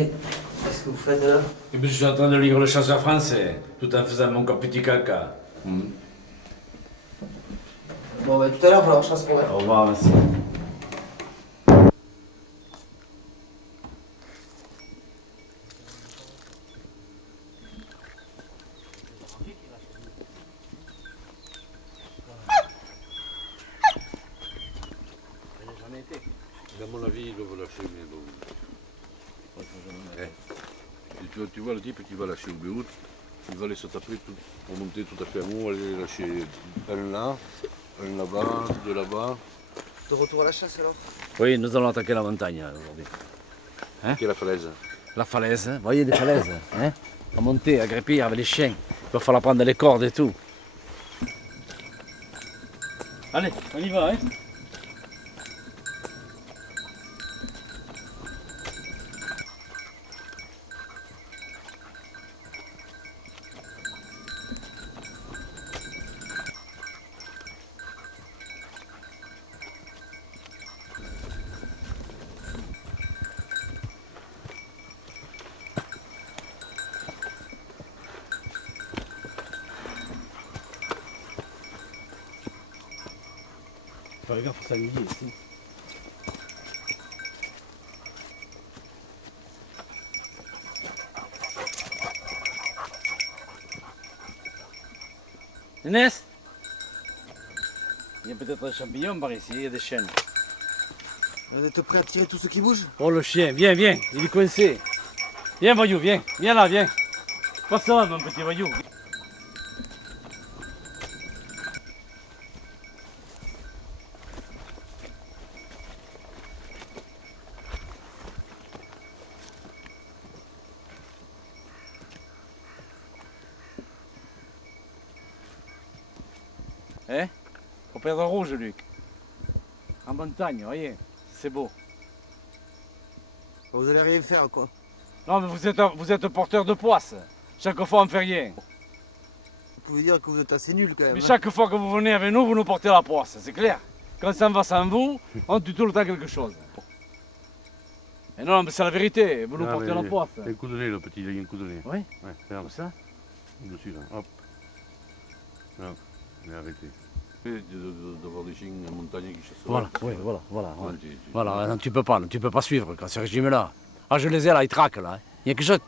Mais qu'est-ce que vous faites là? Eh bien, je suis en train de lire le chasseur français, tout en faisant mon petit caca. Bon, bah tout à l'heure, il va falloir que je fasse pour elle. Au revoir, merci. À mon avis, ils doivent lâcher, mais bon. Et tu vois le type qui va lâcher le Béout, il va aller se taper pour monter tout à fait en haut, aller lâcher un là, un là-bas, deux là-bas. De retour à la chasse alors? Oui, nous allons attaquer la montagne aujourd'hui. Qui est la falaise. La falaise, vous voyez les falaises, hein? À monter, à grimper avec les chiens. Il va falloir prendre les cordes et tout. Allez, on y va, hein? Fais gaffe, faut s'aligner ici. Inès, il y a peut-être des champignons par ici, il y a des chênes. Vous êtes prêts à tirer tout ce qui bouge? Oh le chien, viens, viens, il est coincé. Viens voyou, viens, viens là, viens. Passe là mon petit voyou. Eh? Faut perdre rouge, Luc. En montagne, voyez, c'est beau. Vous allez rien faire quoi. Non, mais vous êtes porteur de poisse. Chaque fois, on ne fait rien. Vous pouvez dire que vous êtes assez nul quand même. Mais hein. chaque fois que vous venez avec nous, vous nous portez la poisse, c'est clair. Quand ça va sans vous, on tue tout le temps quelque chose. Et non, mais c'est la vérité, vous nous portez la poisse. Un coup de nez, le petit, il a un coup de nez. Oui? Ouais, regarde. Comme ça? Dessus là, hop. Non, mais arrêtez. D'avoir des chiens en montagne qui chassent. Voilà, oui, voilà, voilà. Ouais, Voilà, non, tu peux pas suivre quand ce régime-là. Ah, je les ai là, ils traquent là. Hein. Il y a quelque chose.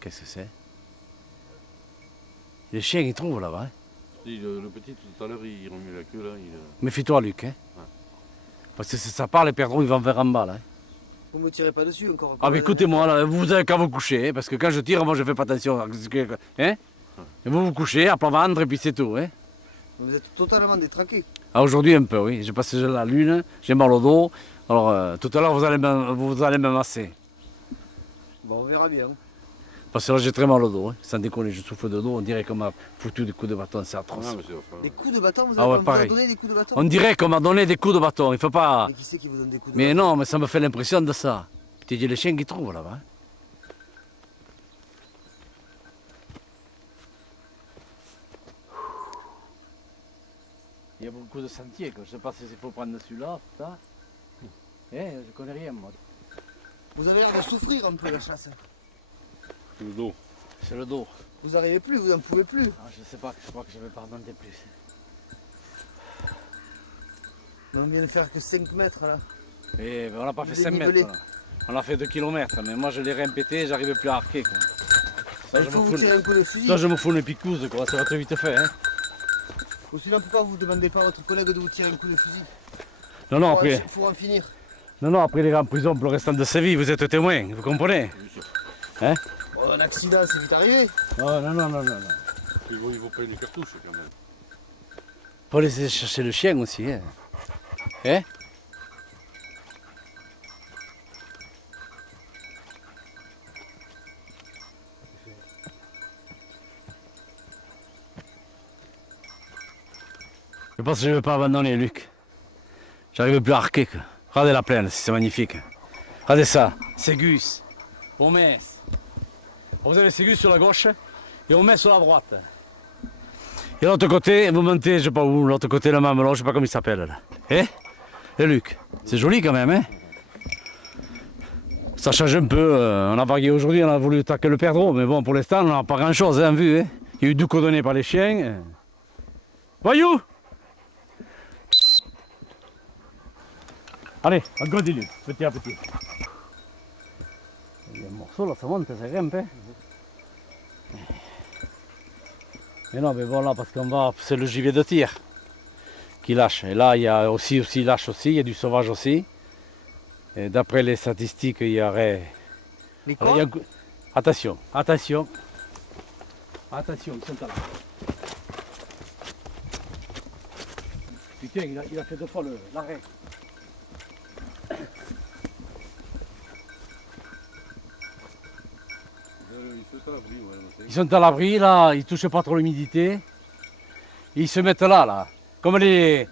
Qu'est-ce que c'est? Les chiens, ils trouvent là-bas. Hein. Le petit, tout à l'heure, il remet la queue là. Méfie-toi, Luc. Hein. Ouais. Parce que si ça part, les perdrons, ils vont vers en bas là. Hein. Vous me tirez pas dessus encore. Ah, mais écoutez-moi, là, vous avez qu'à vous coucher, hein, parce que quand je tire, moi je fais pas attention. Hein. Et vous vous couchez, à plat ventre, et puis c'est tout. Hein. Vous êtes totalement détraqué. Ah, aujourd'hui, un peu, oui. J'ai passé la lune, j'ai mal au dos. Alors, tout à l'heure, vous allez me masser. Bon, on verra bien. Parce que là, j'ai très mal au dos. Hein. Sans déconner, je souffle de dos. On dirait qu'on m'a foutu des coups de bâton, c'est atroce. Des coups de bâton? Vous Ah ouais, avez pareil. donné des coups de bâton? On dirait qu'on m'a donné des coups de bâton. Il faut pas. Mais qui c'est qui vous donne des coups de Mais bâton? non, mais ça me fait l'impression de ça. Puis il y a les chiens qui trouvent là-bas. Hein. Il y a beaucoup de sentiers, quoi. Je ne sais pas s'il faut prendre celui-là, ça. Je connais rien, moi. Vous avez l'air de souffrir un peu la chasse. Le dos. C'est le dos. Vous arrivez plus, vous n'en pouvez plus. Ah, je sais pas, je crois que je vais pas remonter plus. On vient de faire que 5 mètres là. Et on n'a pas fait Vous 5 mètres. dénivelez. Là. On a fait 2 km, mais moi je l'ai répété, j'arrivais plus à arquer. Quoi. Ça, Il faut vous tirer un coup de fusil. ça, je me fous une picouse, quoi. Ça va très vite fait. Hein. Ou sinon, pourquoi vous ne demandez pas à votre collègue de vous tirer un coup de fusil? Non, non, après. Il faut en finir. Non, non, après il ira en prison pour le restant de sa vie, vous êtes témoin, vous comprenez? Hein? Oh, un accident, c'est vite arrivé. Oh, non, non, non, non, non. Il vaut pas une cartouche quand même. Faut laisser chercher le chien aussi. Hein? Hein? Je pense que je ne vais pas abandonner, Luc. J'arrive plus à arquer. Quoi. Regardez la plaine, c'est magnifique. Regardez ça, Ségus, Homais. Vous avez Ségus sur la gauche et Homais sur la droite. Et l'autre côté, vous montez, je sais pas où, l'autre côté, le mamelon, je sais pas comment il s'appelle là. Et Luc, c'est joli quand même, hein? Ça change un peu. On a vagué aujourd'hui, on a voulu attaquer le perdreau, mais bon, pour l'instant, on n'a pas grand-chose hein, vu. Hein. Il y a eu 2 coups donnés par les chiens. Voyou! Allez, on continue, petit à petit. Il y a un morceau là, ça monte, ça grimpe. Hein. Mais non, mais bon là, parce qu'on va, c'est le gibier de tir qui lâche. Et là, il y a aussi lâche aussi, il y a du sauvage aussi. Et d'après les statistiques, il y aurait... Les Alors, quoi il y a... Attention, attention. Attention, ils sont là. Putain, il a fait 2 fois l'arrêt. Ils sont à l'abri, là, ils ne touchent pas trop l'humidité. Ils se mettent là. Comme les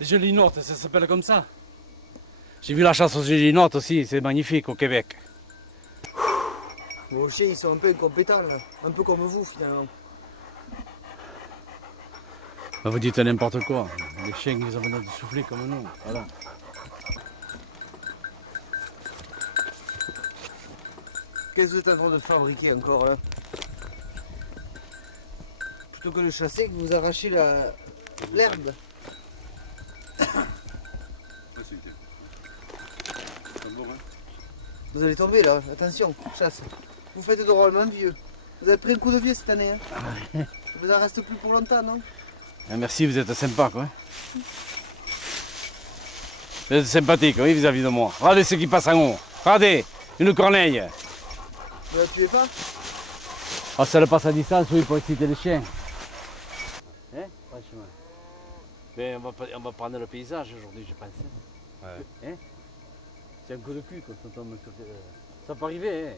gelinottes, ça s'appelle comme ça. J'ai vu la chasse aux gelinottes aussi, c'est magnifique au Québec. Vos chiens ils sont un peu incompétents là, un peu comme vous finalement. Ben, vous dites n'importe quoi. Les chiens, ils ont besoin de souffler comme nous. Voilà. Qu'est-ce que vous êtes en train de fabriquer encore là? Plutôt que de chasser, que vous arrachez l'herbe. Vous allez tomber là, attention, chasse. Vous faites drôlement vieux. Vous avez pris un coup de vieux cette année. Hein. Vous en reste plus pour longtemps, non? Ah, merci, vous êtes sympa quoi. Vous êtes sympathique, oui, vis-à-vis de moi. Regardez ce qui passe en haut. Regardez, une corneille. Vous la tuez pas? Ah, ça le passe à distance, oui, pour exciter les chiens. Hein, franchement. Mais on va prendre le paysage aujourd'hui, je pense. Ouais. Hein? C'est un coup de cul quand on tombe sur... Ça peut arriver, hein?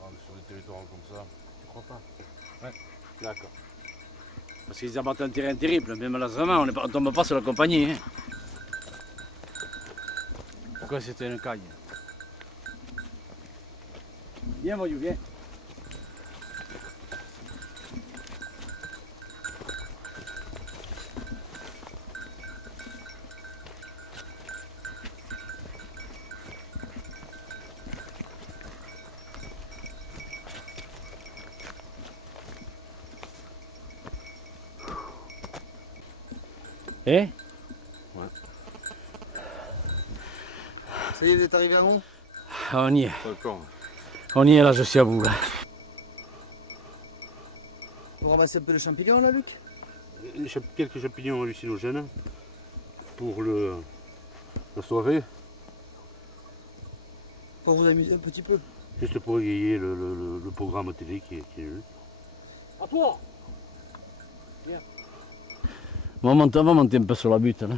Ah, mais sur des territoires comme ça. Tu crois pas? Ouais. D'accord. Parce qu'ils abattent un terrain terrible, mais malheureusement, on ne tombe pas sur la compagnie. Hein? Pourquoi c'était une caille? Viens, voyou, viens. Eh? Ouais. Ça y est, vous êtes arrivé en haut? On y est. Pas encore. On y est là, je suis à bout là. Vous ramassez un peu de champignons là, Luc? Quelques champignons hallucinogènes pour la soirée, Pour vous amuser un petit peu. juste pour égayer le programme télé qui est lu. À toi! Viens. On va monter un peu sur la butte là.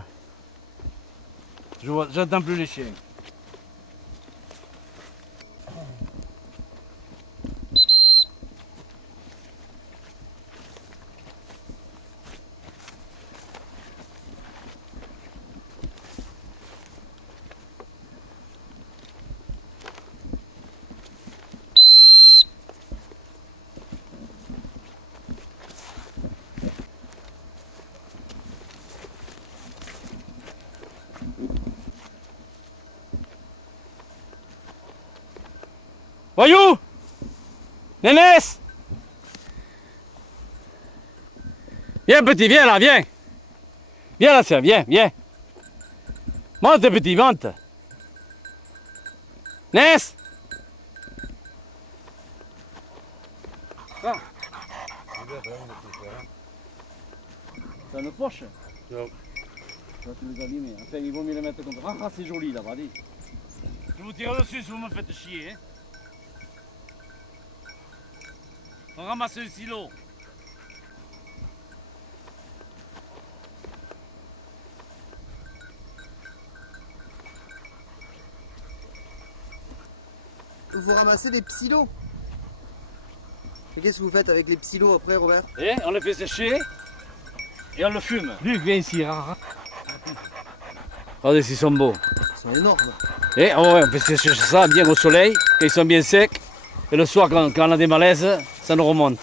J'entends plus les chiens. Voyou! Nénès! Viens petit, viens là, viens! Viens là, tiens, viens, viens! Monte petit, monte! Ness! Ah. C'est une poche? Non. Tu vas te les abîmer. Enfin, il vaut mieux les mettre comme ça. Ah, c'est joli là, vas-y. Je vous tire dessus si vous me faites chier. Hein. On ramasse le silo. Vous ramassez des psylos. Et qu'est-ce que vous faites avec les psylos après, Robert? Et on le fait sécher et on le fume. Luc, viens ici. Regardez s'ils sont beaux. Ils sont énormes. Et on fait sécher ça bien au soleil, qu'ils sont bien secs. Et le soir, quand on a des malaises, ça nous remonte.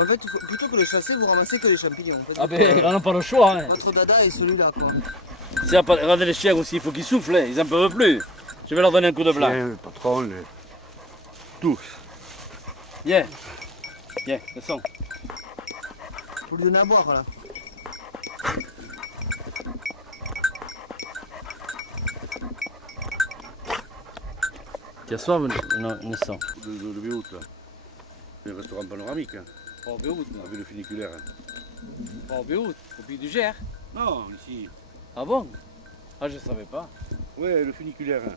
En fait, plutôt que de chasser, vous ramassez que les champignons. En fait, Ah ben, on n'a pas le choix. Hein. votre dada est celui-là, quoi. Regardez les chiens aussi, il faut qu'ils soufflent, hein. Ils n'en peuvent plus. Je vais leur donner un coup de blanc. Chien, le patron, tous. Viens, viens, descends. Faut lui donner à boire, là. Tu as soif? Non, descends. Le Béout, là. Le restaurant panoramique, hein, Oh, Béout, avec le funiculaire. Hein. oh, Béout, au Puy du Gers. Non, ici. Ah bon? Ah, je savais pas. Ouais, le funiculaire. Hein.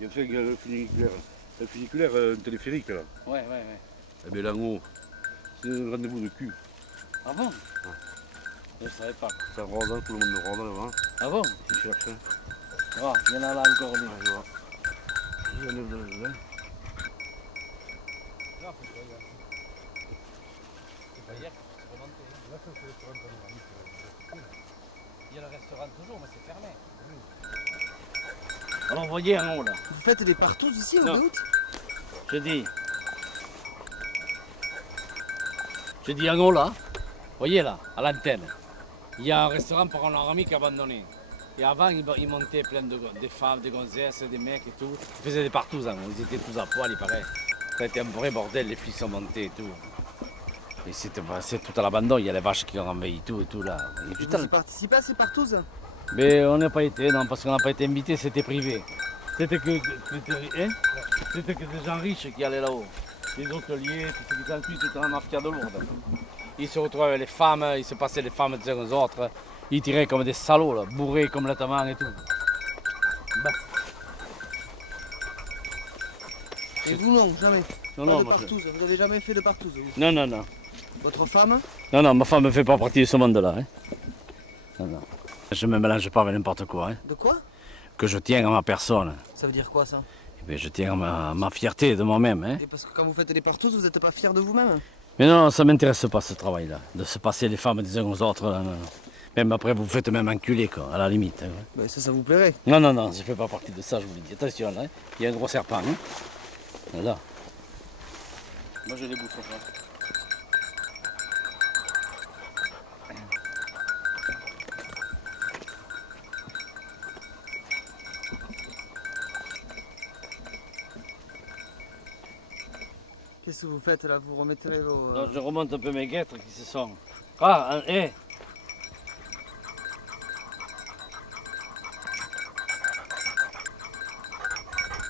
Il y a fait le funiculaire. Le funiculaire, un téléphérique, là. Ouais, ouais, ouais. Eh bien, là en haut, c'est un rendez-vous de cul. Ah bon? Je savais pas. Ça rôde, hein, tout le monde rôde devant. Ah bon? Tu cherches. Hein. Ah, il y en a là encore lui. Je vois. Il y en a dans le jardin. Il y a le restaurant toujours, mais c'est fermé. Alors voyez en haut là. Vous faites des partous ici, au Non. Béout? Je dis en haut là. Voyez là, à l'antenne. Il y a un restaurant panoramique abandonné. Et avant, ils montaient plein de femmes, des gonzesses, des mecs et tout. Ils faisaient des partouzans, ils étaient tous à poil, il paraît. Ça a été un vrai bordel, les flics sont montés et tout. Et c'est tout à l'abandon, il y a les vaches qui ont envahi tout et tout là. Et Vous putain, y participez à ces partous? mais on n'a pas été, non, parce qu'on n'a pas été invité, c'était privé. C'était que des gens riches qui allaient là-haut. Les hôteliers, tout ce qui s'ensuit, toute la mafia de Lourdes. Ils se retrouvaient avec les femmes, ils se passaient les femmes des uns aux autres. Ils tiraient comme des salauds, là, bourrés complètement et tout. Bah. Et vous, non, jamais. Non, Pas non, de moi, partous. Vous n'avez jamais fait de partous, vous? non, non, non. Votre femme? Non, non, ma femme ne fait pas partie de ce monde-là. Hein. Non, non. Je ne me mélange pas avec n'importe quoi. Hein. De quoi? Que je tiens à ma personne. Ça veut dire quoi, ça? Eh bien, je tiens à ma fierté de moi-même. Hein. Et parce que quand vous faites des partous, vous n'êtes pas fier de vous-même? Mais non, ça ne m'intéresse pas ce travail-là. De se passer les femmes des uns aux autres. Là, non. Même après, vous faites même enculer, quoi, à la limite. Hein. Ben, ça vous plairait. Non, non, non, je ne fais pas partie de ça, je vous le dis. Attention, là, hein. Il y a un gros serpent. Hein. Là. Moi, je les bouffe pas. Qu'est-ce que vous faites là? Vous remettez vos... Donc, je remonte un peu mes guêtres qui se sont... Ah, hé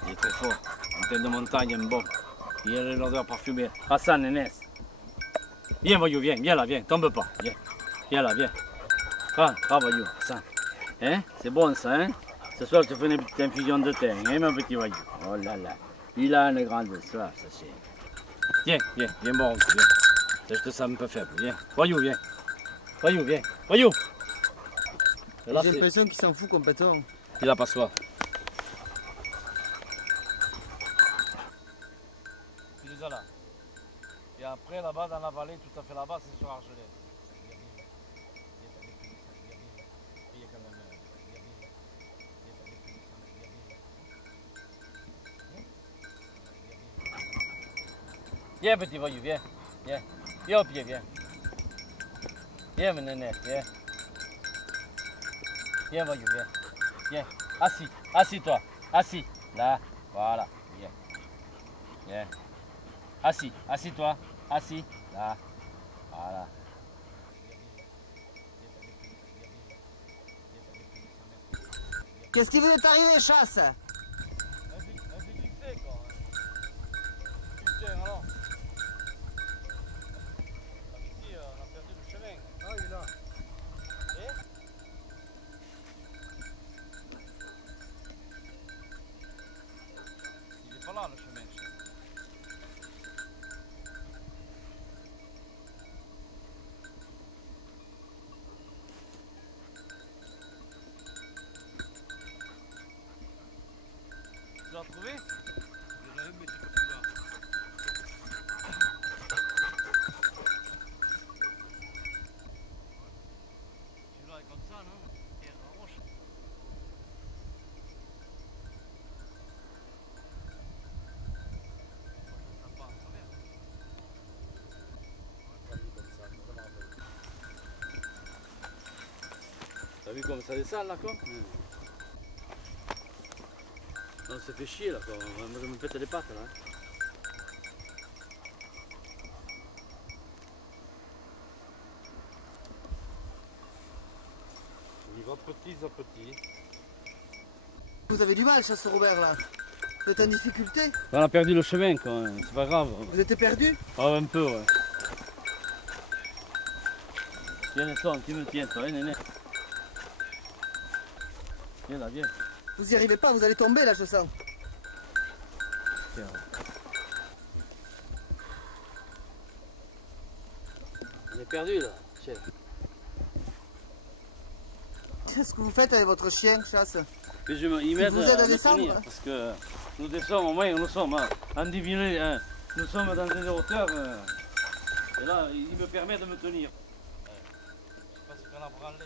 Il est très fort. Une tête de montagne, un bon. Il a l'odeur parfumée. Hassan, Enes. Viens, voyou, viens là, viens. Tombe pas. Viens. Viens là, viens. Ah, voyou, Hassan. Hein? C'est bon ça, hein? Ce soir, je te fais une petite infusion de thé, hein, mon petit voyou. Oh là là. Il a une grande soif, ça c'est... Viens, bon, viens. Je te sens un peu faible, viens. Voyou, viens. Voyou, viens. Voyou. Et là, J'ai l'impression qu'il s'en fout complètement. il a pas soif. Il est là. Et après, là-bas, dans la vallée, tout à fait là-bas, c'est sur Argelès. Viens, petit voyou, viens. Viens au pied, viens. Viens, mon néné, viens. Viens, voyou, viens. Assis-toi. Assis. Là, voilà. Viens. Assis-toi. Assis. Là, voilà. Qu'est-ce qui vous est arrivé, chasse? Alors. Il est pas là le chemin. vu comme ça descend là quoi. On se fait chier là quoi, moi je me pète les pattes là. On y va petit à petit. Vous avez du mal, chasseur Robert, là. Vous êtes en difficulté? On a perdu le chemin quoi, c'est pas grave. Vous êtes perdu? Ah un peu ouais. Viens Nesson, tu me tiens toi, hein, Néné. Viens là, viens. Vous y arrivez pas, vous allez tomber là, je sens. Tiens. On est perdu là, chef. Qu'est-ce que vous faites avec votre chien, chasse? Et il m'aide vous aide à me descendre, tenir, hein. parce que nous descendons au moins, nous sommes en diviné, hein, nous sommes dans des hauteurs. Et là, il me permet de me tenir. Je sais pas ce qu'on a branlé. Là.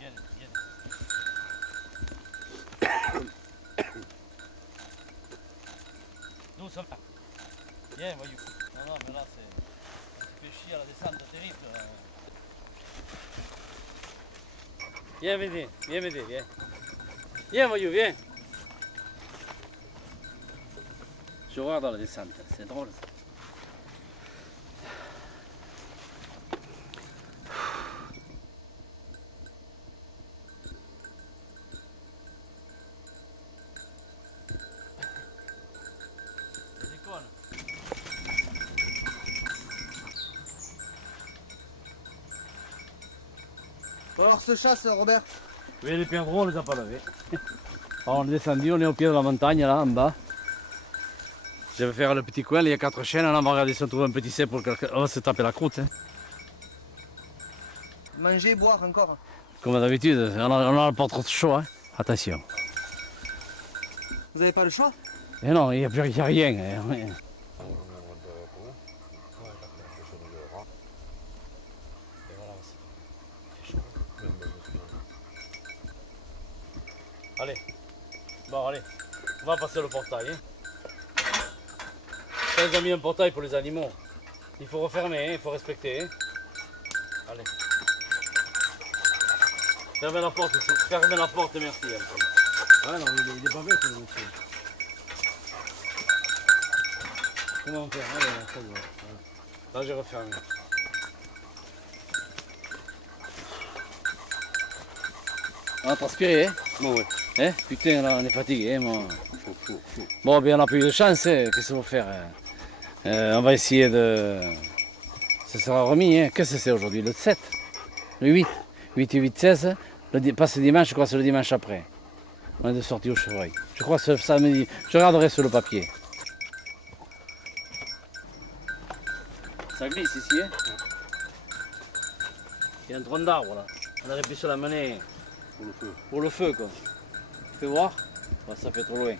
Viens, viens. Nous sommes là. Viens, voyou. Non, non, mais là, on se fait chier à la descente terrible. Viens m'aider, viens. Viens, voyou, viens. Je regarde dans la descente, c'est drôle ça. Bon, alors, ce chasse, Robert? Oui, les perdreaux, on les a pas lavés. Alors, on est descendu, on est au pied de la montagne, là, en bas. Je vais faire le petit coin, il y a 4 chênes, là, on va regarder si on trouve un petit cep pour on va se taper la croûte. Hein. Manger, boire encore. Comme d'habitude, on a pas trop chaud, hein. Attention. Vous avez pas le choix? Et non, il n'y a rien. Hein. Allez, bon allez, on va passer le portail. Hein. Ça, ils ont mis un portail pour les animaux. Il faut refermer, hein, il faut respecter. Hein. Allez. Fermez la porte, merci. Ouais, non, il est pas bête, le monsieur. Comment on fait? Allez, ça y est. Là, j'ai refermé. On a transpiré, hein? Bon, ouais. Hein? Putain, là, on est fatigué, hein, moi. Bon, bien, on n'a pas eu de chance, hein. Qu'est-ce qu'on va faire? On va essayer de... Ça sera remis, hein. Qu'est-ce que c'est aujourd'hui? Le 7? Le 8? 8 et 8, 16. Pas ce dimanche, je crois que c'est le dimanche après. On est de sortie au chevreuil. Je crois que c'est samedi. Je regarderai sur le papier. Ça glisse ici, hein? Il y a un tronc d'arbre, là. On aurait pu se l'amener... Pour le feu. Pour le feu quoi. Fais voir. Bah, ça fait trop loin.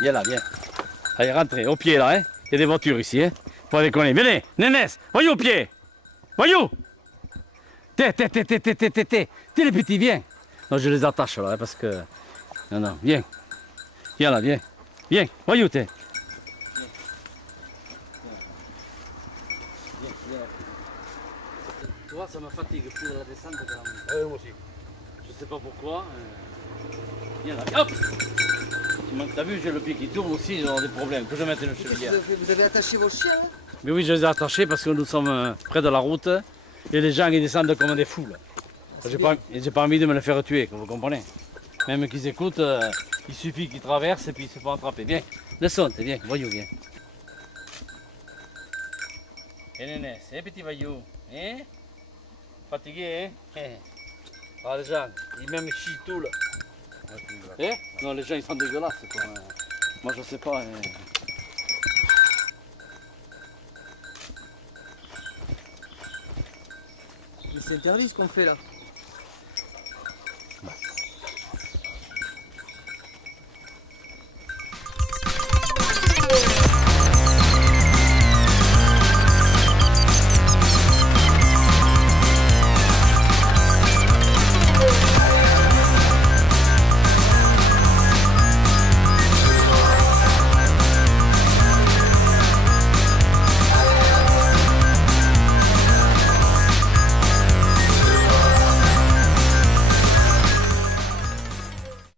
Viens là, viens. Allez, rentrez, au pied là, hein. Il y a des voitures ici, hein. Faut pas déconner. Venez, Nénès, voyou au pied. Voyou. T'es les petits, viens. Non, je les attache là, hein, parce que... Non, non, viens. Viens là, viens. Viens, voyou, t'es. Tu vois, ça me fatigue plus de la descente que la montée. Moi aussi. Je sais pas pourquoi. Viens là, hop. T'as vu, j'ai le pied qui tourne aussi, j'ai des problèmes. Faut que je mette une chevalière. Vous avez attaché vos chiens, hein? Mais oui, je les ai attachés parce que nous sommes près de la route et les gens ils descendent comme des fous. J'ai pas envie de me les faire tuer, vous comprenez. Même qu'ils écoutent, il suffit qu'ils traversent et puis ils se font attraper. Viens, descends, viens, voyou, viens. Et Nénès, petit voyou, hein? Fatigué, hein? Ah, les gens, ils même chient tout là. Eh? Non, les gens ils sont dégueulasses quoi. Moi je sais pas. Hein. Mais c'est interdit ce qu'on fait là.